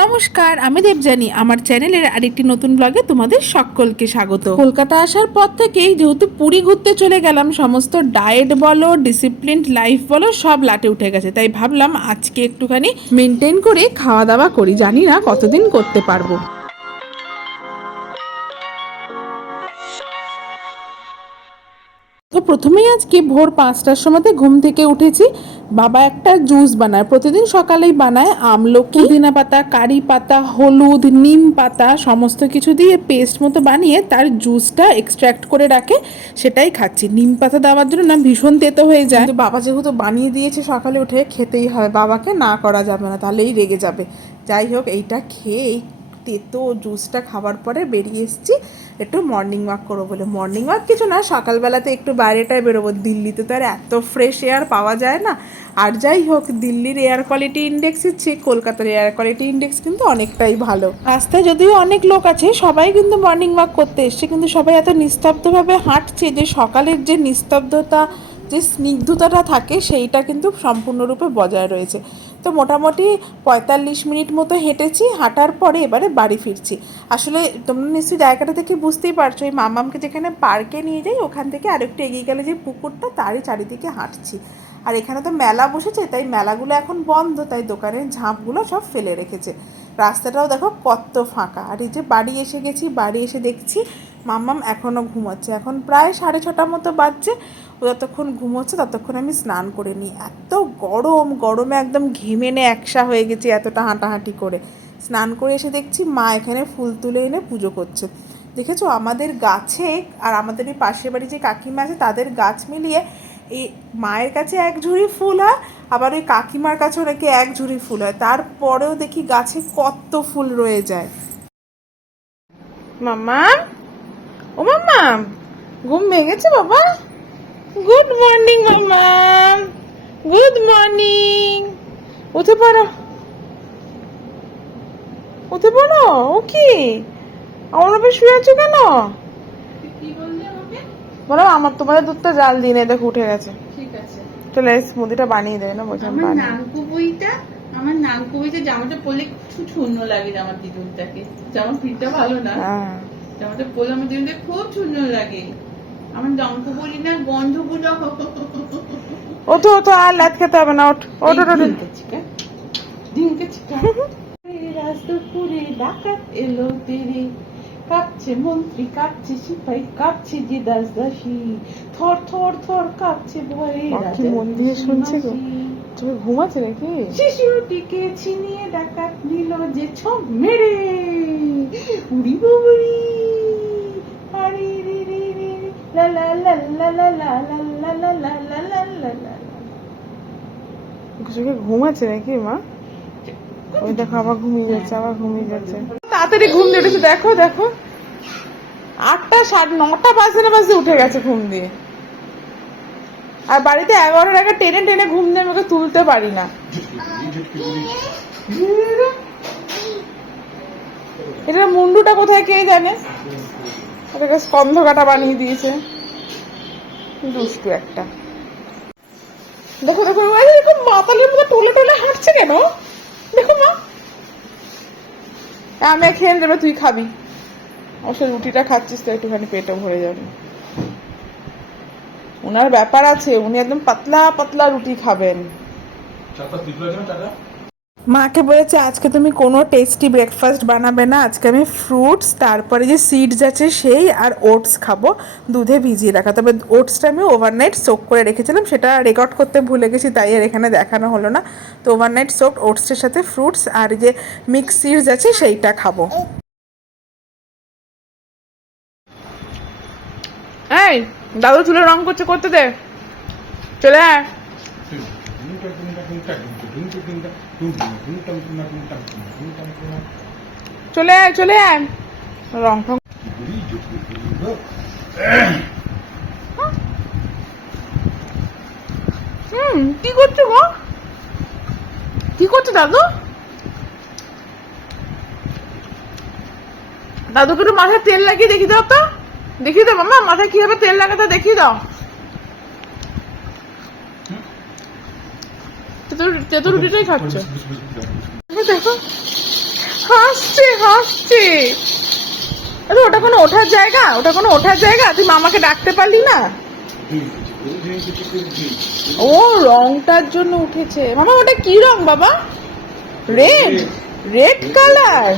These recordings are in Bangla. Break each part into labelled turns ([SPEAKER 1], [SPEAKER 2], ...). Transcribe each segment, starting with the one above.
[SPEAKER 1] নমস্কার, আমি দেবজানি আমার চ্যানেলের আরেকটি নতুন ব্লগে তোমাদের সকলকে স্বাগত। কলকাতা আসার পর থেকেই যেহেতু পুরী ঘুরতে চলে গেলাম, সমস্ত ডায়েট বলো ডিসিপ্লিন লাইফ বলো, সব লাটে উঠে গেছে। তাই ভাবলাম আজকে একটুখানি মেনটেন করে খাওয়া দাওয়া করি। জানি না কতদিন করতে পারব। তো প্রথমেই আজকে ভোর পাঁচটার সময়তে ঘুম থেকে উঠেছি। বাবা একটা জুস বানায়, প্রতিদিন সকালেই বানায় আমলকি, পুদিনা পাতা, কারি পাতা, হলুদ, নিম পাতা, সমস্ত কিছু দিয়ে পেস্ট মতো বানিয়ে তার জুসটা এক্সট্র্যাক্ট করে রাখে, সেটাই খাচ্ছি। নিম পাতা দেওয়ার জন্য না, ভীষণ তেতো হয়ে যায়। বাবা যেহেতু বানিয়ে দিয়েছে সকালে উঠে, খেতেই হবে। বাবাকে না করা যাবে না, তাহলেই রেগে যাবে। যাই হোক, এইটা খেয়ে তেতো জুসটা খাবার পরে বেরিয়ে এসেছি, একটু মর্নিং ওয়াক করব বলে। মর্নিং ওয়াক কিছু না, সকালবেলাতে একটু বাইরেটায় বেরোবো। দিল্লিতে তো আর এত ফ্রেশ এয়ার পাওয়া যায় না। আর যাই হোক, দিল্লির এয়ার কোয়ালিটি ইন্ডেক্সের চেয়ে কলকাতার এয়ার কোয়ালিটি ইন্ডেক্স কিন্তু অনেকটাই ভালো। রাস্তায় যদিও অনেক লোক আছে, সবাই কিন্তু মর্নিং ওয়াক করতে এসছে, কিন্তু সবাই এত নিস্তব্ধভাবে হাঁটছে যে সকালের যে নিস্তব্ধতা, যে স্নিগ্ধতাটা থাকে, সেইটা কিন্তু সম্পূর্ণরূপে বজায় রয়েছে। তো মোটামুটি পঁয়তাল্লিশ মিনিট মতো হেঁটেছি, হাঁটার পরে এবারে বাড়ি ফিরছি। আসলে তোমরা নিশ্চয়ই জায়গাটা থেকে বুঝতেই পারছ, এই মামামকে যেখানে পার্কে নিয়ে যাই, ওখান থেকে আরেকটু এগিয়ে গেলে যে পুকুরটা, তারই চারিদিকে হাঁটছি। আর এখানে তো মেলা বসেছে, তাই মেলাগুলো এখন বন্ধ, তাই দোকানের ঝাঁপগুলো সব ফেলে রেখেছে। রাস্তাটাও দেখো কত ফাঁকা। আর এই যে বাড়ি এসে গেছি, বাড়ি এসে দেখছি মাম্মাম এখনও ঘুমাচ্ছে। এখন প্রায় সাড়ে ছটার মতো বাজছে ও যতক্ষণ ঘুমোচ্ছে ততক্ষণ আমি স্নান করে নিই। এত গরম, গরমে একদম ঘেমে নে একসা হয়ে গেছি এতটা হাঁটাহাঁটি করে। স্নান করে এসে দেখছি মা এখানে ফুল তুলে এনে পুজো করছে। দেখেছ? আমাদের গাছে আর আমাদের এই পাশের বাড়ি যে কাকিমা আছে তাদের গাছ মিলিয়ে এই মায়ের কাছে এক ঝুড়ি ফুল হয়, আবার ওই কাকিমার কাছেও নাকি এক ঝুড়ি ফুল হয়। তারপরেও দেখি গাছে কত ফুল রয়ে যায়। মাম্মা? ও মাম্মা? ঘুম ভেঙেছে বাবা? Good morning mamma good morning উঠে পড়ো। উঠে পড়ো ও কি আমার উপরে শুয়ে আছো কেন? বলো আমার তোমাদের দুধটা জাল দিই না দেখো উঠে গেছে।
[SPEAKER 2] ঠিক আছে
[SPEAKER 1] চলে স্মুদিটা বানিয়ে দেবে না বলছিলাম
[SPEAKER 2] আমার নানকু বইটা আমার নানকু বইতে জামাটা পরলে খুব শূন্য লাগে জামার দিদুনটাকে জামার ফিটটা ভালো না।
[SPEAKER 1] হ্যাঁ।
[SPEAKER 2] জামাটা পরলে আমার দিদুনটা খুব শূন্য লাগে। বলি না গন্ধগুলো
[SPEAKER 1] ওঠো ওঠো আর লাত খেতে হবে না ওঠ। ওঠ ওঠ ওঠ।
[SPEAKER 2] দিনকে চিকা রাজদুপুরে ডাকাত এলো তেরে। কাঁপছে মন্ত্রী কাঁপছে সিপাই কাঁপছে যে দাস দাসী। থর থর থর কাঁপছে ভয়ে
[SPEAKER 1] মন দিয়ে শুনছে গো? তুমি ঘুমাচ্ছে নাকি?
[SPEAKER 2] শিশুটিকে ছিনিয়ে ডাকাত নিল যে ছক মেরে। উড়ি বাবুরি আরে
[SPEAKER 1] চোখে ঘুমাচ্ছে নাকি মা ওই দেখো আবার ঘুমিয়ে যাচ্ছে আবার ঘুমিয়ে যাচ্ছে তাড়াতাড়ি ঘুম উঠেছে দেখো দেখো আটটা সাড়ে নটা বাজে না বাজে উঠে গেছে ঘুম দিয়ে আর বাড়িতে এগারোটার আগে টেনে টেনে ঘুম দিয়ে আমাকে তুলতে পারি না এটা মুন্ডুটা কোথায় কে জানে এটাকে স্কন্ধ কাটা বানিয়ে দিয়েছে। দুষ্টু একটা। দেখো দেখো এরকম মাতালের মতো টোলে টোলে হাঁটছে কেন? দেখো মা। আমি খেয়ে দেবে তুই খাবি। অবশ্য রুটিটা খাচ্ছিস তো, একটুখানি পেটও ভরে যাবে। ওনার ব্যাপার আছে, উনি একদম পাতলা পাতলা রুটি খাবেন। মাকে বলেছে আজকে তুমি কোনো টেস্টি ব্রেকফাস্ট বানাবে না আজকে আমি ফ্রুটস তারপরে যে সিডস আছে সেই আর ওটস খাব দুধে ভিজিয়ে রাখা তবে ওটসটা আমি ওভারনাইট সোক করে রেখেছিলাম সেটা রেকর্ড করতে ভুলে গেছি তাই আর এখানে দেখানো হলো না তো ওভারনাইট সোক ওটসের সাথে ফ্রুটস আর যে মিক্স সিডস আছে সেইটা খাব এই দাদু চুলে রং করছে করতে দে চলে আয় চলে আয় চলে আয়। রং টং হুম, কি করছ গো? কি করছ দাদু? দাদুকে একটু মাথায় তেল লাগিয়ে দেখি দাও তো। দেখি দাও মামা মাথায় কীভাবে তেল লাগাতে দেখি দাও। তেতো রুটিটাই খাচ্ছ। দেখো।
[SPEAKER 3] হাসছে হাসছে। আরে ওটা কোনো ওঠার জায়গা? ওটা কোনো ওঠার জায়গা? তুই মামাকে ডাকতে পারলি না? ও রংটার জন্য উঠেছে। মামা ওটা কি রং বাবা? রেড। রেড। কালার।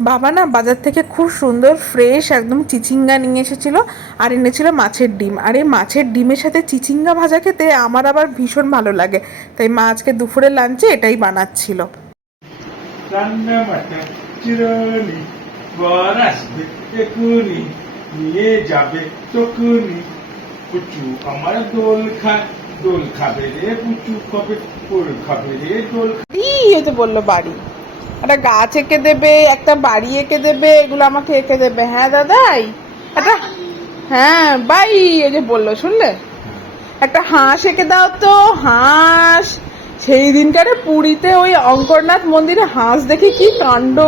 [SPEAKER 3] বাবা না বাজার থেকে খুব সুন্দর ফ্রেশ একদম চিচিঙ্গা নিয়ে এসেছিল আর এনেছিল মাছের ডিম। আর এই মাছের ডিমের সাথে চিচিঙ্গা ভাজা খেতে আমার আবার ভীষণ ভালো লাগে। তাই মা আজকে দুপুরের লাঞ্চে এটাই বানাচ্ছিল।
[SPEAKER 4] নিয়ে যাবে পুচু আমার দোল খায় দোল খাবে রে পুচু খাবে খাবে রে দোল
[SPEAKER 3] বলল বাড়ি। একটা গাছ এঁকে দেবে, একটা বাড়ি এঁকে দেবে, এগুলো আমাকে এঁকে দেবে। হ্যাঁ দাদাই? একটা হ্যাঁ বাই, এই যে বলল, শুনলে? একটা হাঁস এঁকে দাও তো, হাঁস। সেই দিনকারে পুরীতে ওই অঙ্করনাথ মন্দিরে হাঁস দেখি কি কাণ্ড।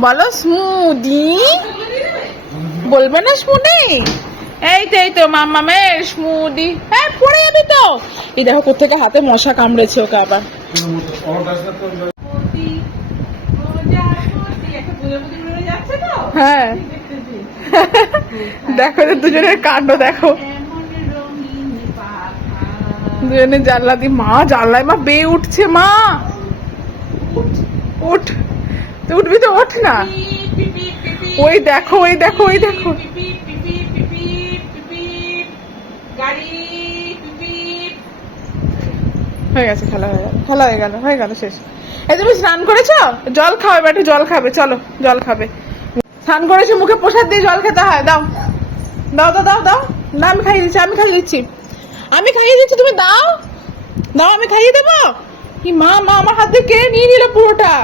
[SPEAKER 3] বলো স্মুদি। বলবে না, স্মুদি? এই তো এই তো মামামের স্মুদি হ্যাঁ পড়ে যাবি তো। এই দেখো কোথেকে হাতে মশা কামড়েছে ওকে আবার। হ্যাঁ। দেখো যে দুজনের কাণ্ড, দেখো। দুজনের জানলা দিয়ে, মা, জানলায়, মা, বেয়ে উঠছে, মা। উঠ। তুই উঠবি তো, ওঠ না। ওই দেখো ওই দেখো ওই দেখো। হয়ে গেছে, খেলা হয়ে গেল খেলা হয়ে গেল হয়ে গেল শেষ। এই তুমি স্নান করেছ? জল খাও এবার একটু জল খাবে, চলো, জল খাবে। স্নান করেছ, মুখে প্রসাদ দিয়ে জল খেতে হয়, দাও। দাও দাও দাও দাও। না, আমি খাইয়ে দিচ্ছি, আমি খাইয়ে দিচ্ছি। আমি খাইয়ে দিচ্ছি, তুমি দাও। দাও, আমি খাইয়ে দেবো? কি মা মা, আমার হাত কে নিয়ে নিল পুরোটা?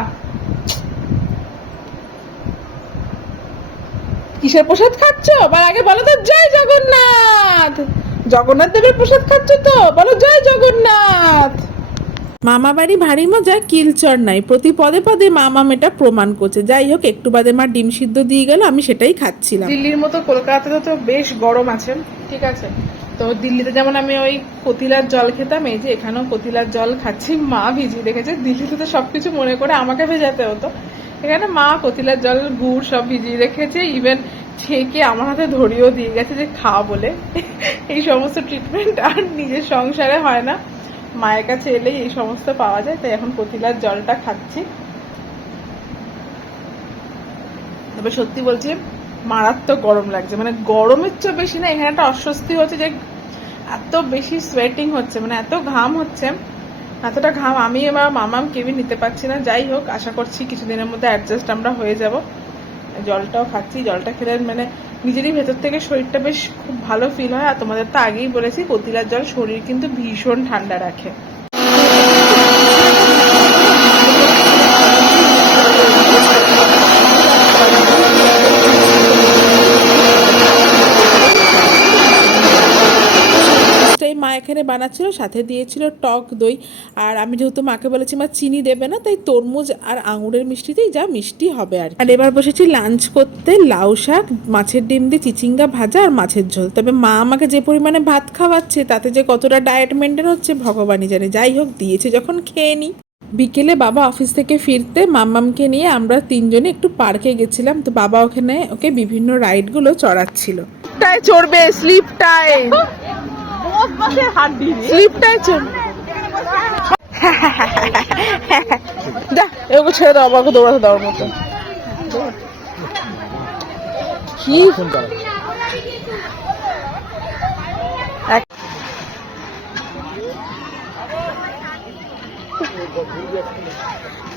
[SPEAKER 3] কিসের প্রসাদ খাচ্ছ? বা আগে বলো তো, জয় জগন্নাথ! জগন্নাথ দেবের প্রসাদ খাচ্ছ তো? বলো জয় জগন্নাথ! মামা বাড়ি ভারী মজা কিলচর নাই। প্রতি পদে পদে মামা মেটা প্রমাণ করছে। যাই হোক একটু বাদে মা ডিম সিদ্ধ দিয়ে গেল আমি সেটাই খাচ্ছিলাম। দিল্লির মতো কলকাতাতে তো বেশ গরম আছে ঠিক আছে? তো দিল্লিতে যেমন আমি ওই কতিলার জল খেতাম এই যে এখানেও কতিলার জল খাচ্ছি মা ভিজিয়ে রেখেছে। দিল্লিতে তো সবকিছু মনে করে আমাকে ভেজাতে হতো। এখানে মা কতিলার জল গুড় সব ভিজিয়ে রেখেছে। ইভেন ছেঁকে আমার হাতে ধরিয়েও দিয়ে গেছে যে খা বলে। এই সমস্ত ট্রিটমেন্ট আর নিজের সংসারে হয় না। মায়ের কাছে এলেই এই সমস্ত পাওয়া যায়, তাই এখন কতিলার জলটা খাচ্ছি। তবে সত্যি বলছি, মারাত্মক গরম লাগছে। মানে গরমের চেয়ে বেশি না, এখানে একটা অস্বস্তি হচ্ছে যে এত বেশি সোয়েটিং হচ্ছে মানে এত ঘাম হচ্ছে। এতটা ঘাম আমি আমার মামাম কেউই নিতে পারছি না। যাই হোক, আশা করছি কিছুদিনের মধ্যে অ্যাডজাস্ট আমরা হয়ে যাব। জলটাও খাচ্ছি, জলটা খেলে মানে নিজেরই ভেতর থেকে শরীরটা বেশ খুব ভালো ফিল হয়। আর তোমাদের তো আগেই বলেছি কতিলার জল শরীর কিন্তু ভীষণ ঠান্ডা রাখে এই মা এখানে বানাচ্ছিল, সাথে দিয়েছিল টক দই। আর আমি যেহেতু মাকে বলেছি, মা, চিনি দেবে না, তাই তরমুজ আর আঙুরের মিষ্টিতেই যা মিষ্টি হবে আর আর এবার বসেছি লাঞ্চ করতে, লাউ শাক, মাছের ডিম দিয়ে চিচিঙ্গা ভাজা আর মাছের ঝোল। তবে মা আমাকে যে পরিমাণে ভাত খাওয়াচ্ছে, তাতে যে কতটা ডায়েট মেনটেন হচ্ছে, ভগবানই জানে। যাই হোক, দিয়েছে যখন, খেয়ে নিই বিকেলে বাবা অফিস থেকে ফিরতে মাম্মামকে নিয়ে আমরা তিনজনে একটু পার্কে গেছিলাম। তো বাবা ওখানে ওকে বিভিন্ন রাইডগুলো চড়াচ্ছিল। চড়বে স্লিপটাই ছেড়ে দাও, আমাকে দৌড়াতে দেওয়ার মতো কি?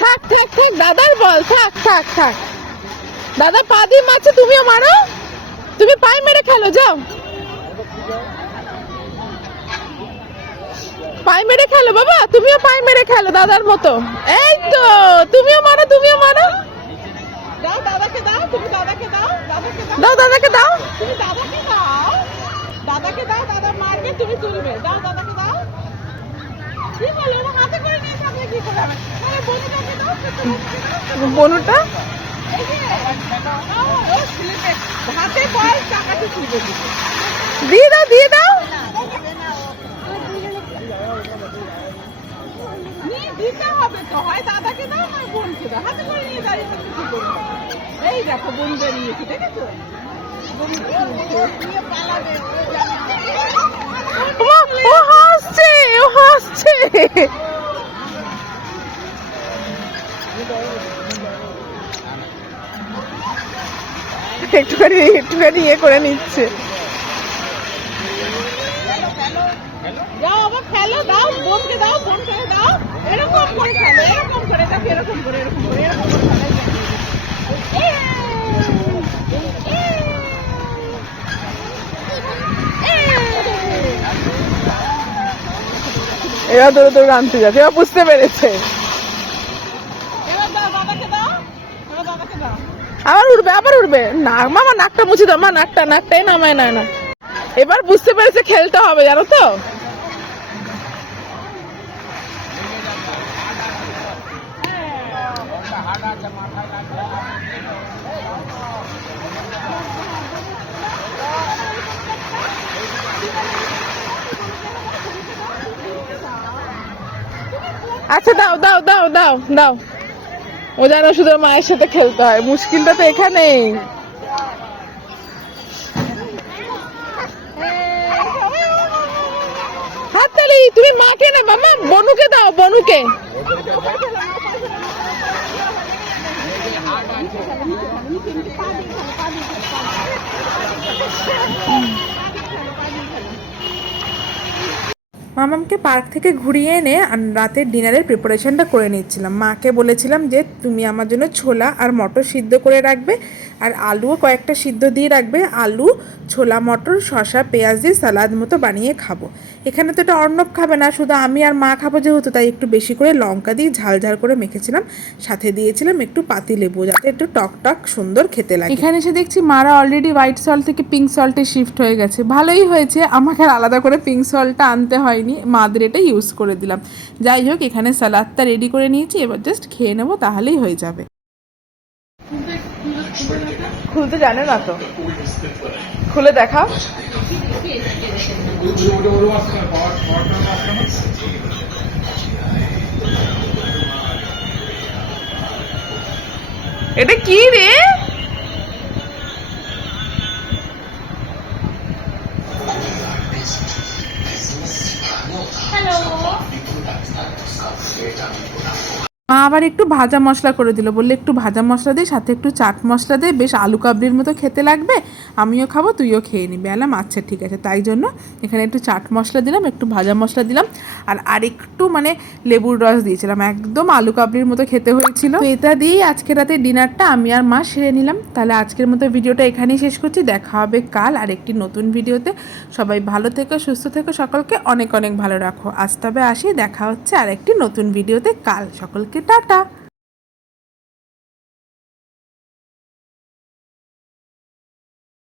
[SPEAKER 3] থাক থাক থাক, দাদার বল, থাক থাক থাক। দাদা পা দিয়ে মারছে, তুমিও মারো। তুমি পায়ে মেরে খেলো, যাও। পায়ে মেরে খেলো বাবা। তুমিও পায়ে মেরে খেলো দাদার মতো। এই তো তুমিও মারো তুমিও মারো।
[SPEAKER 2] দাও দাদাকে দাও তুমি দাদাকে দাও দাদাকে দাও।
[SPEAKER 3] দাও দাদাকে দাও।
[SPEAKER 2] তুমি দাদাকে দাও। দাদাকে দাও দাদা মারবে তুমি তুলবে। দাও দাদাকে দাও। কি বলো ওরা হাতে করে নিয়ে সামনে কি করে আরে বনুটাকে দাও
[SPEAKER 3] বনুটা?
[SPEAKER 2] এই যে দাও, ও স্লিপে হাতে বল টাকাতে তুলবে।
[SPEAKER 3] দিয়ে দাও দিয়ে দাও।
[SPEAKER 2] দিতে হবে তো, হয় দাদাকে দাও বোনকে দাও হাতে করে নিয়ে দাঁড়িয়ে? এই দেখো, বোন জানে।
[SPEAKER 1] ও হাসছে হাসছে একটুখানি একটুখানি ইয়ে করে নিচ্ছে
[SPEAKER 2] দাও বোনকে দাও বোনকে দাও। এরকম করে ফেলো এরকম করে এরকম করে এরকম করে এরকম করে
[SPEAKER 1] এরা দৌড়ে দৌড়ে আনতে যাচ্ছে এরা বুঝতে পেরেছে। আবার উঠবে আবার উঠবে না মামা নাকটা মুছে দাও মা নাকটা নাকটাই নামায় না না। এবার বুঝতে পেরেছে খেলতে হবে জানো তো? আচ্ছা দাও দাও দাও দাও দাও। ও যেন শুধু মায়ের সাথে খেলতে হয়। মুশকিলটা তো এখানেই। তুমি মাকে না, মামা, বনুকে দাও, বনুকে। মামামকে পার্ক থেকে ঘুরিয়ে এনে রাতের ডিনারের প্রিপারেশনটা করে নিচ্ছিলাম। মাকে বলেছিলাম যে, তুমি আমার জন্য ছোলা আর মটর সিদ্ধ করে রাখবে আর আলুও কয়েকটা সিদ্ধ দিয়ে রাখবে। আলু, ছোলা, মটর, শসা, পেঁয়াজ দিয়ে সালাদ মতো বানিয়ে খাব। এখানে তো এটা অর্ণব খাবে না, শুধু আমি আর মা খাব যেহেতু, তাই একটু বেশি করে লঙ্কা দিয়ে ঝাল ঝাল করে মেখেছিলাম। সাথে দিয়েছিলাম একটু পাতি লেবু, যাতে একটু টক টক সুন্দর খেতে লাগে। এখানে এসে দেখছি মারা অলরেডি হোয়াইট সল্ট থেকে পিঙ্ক সল্টে শিফট হয়ে গেছে। ভালোই হয়েছে, আমাকে আর আলাদা করে পিঙ্ক সল্টটা আনতে হয়নি। মাদের এটা ইউজ করে দিলাম। যাই হোক, এখানে সালাদটা রেডি করে নিয়েছি, এবার জাস্ট খেয়ে নেব, তাহলেই হয়ে যাবে। খুলতে জানে না তো। খুলে দেখাও। এটা কি রে? আবার একটু ভাজা মশলা করে দিল। বললে, একটু ভাজা মশলা দিয়ে সাথে একটু চাট মশলা দিয়ে বেশ আলু কাবলির মতো খেতে লাগবে, আমিও খাব, তুইও খেয়ে নিবি। এলাম আচ্ছা ঠিক আছে। তাই জন্য এখানে একটু চাট মশলা দিলাম, একটু ভাজা মশলা দিলাম, আর আরেকটু মানে লেবুর রস দিয়েছিলাম। একদম আলু কাবলির মতো খেতে হয়েছিল। এটা দিয়েই আজকে রাতে ডিনারটা আমি আর মা সেরে নিলাম। তাহলে আজকের মতো ভিডিওটা এখানেই শেষ করছি। দেখা হবে কাল আর একটি নতুন ভিডিওতে। সবাই ভালো থেকো, সুস্থ থেকো, সকলকে অনেক অনেক ভালো রাখো। আজ তবে আসি, দেখা হচ্ছে আর একটি নতুন ভিডিওতে কাল। সকলকে টাটা।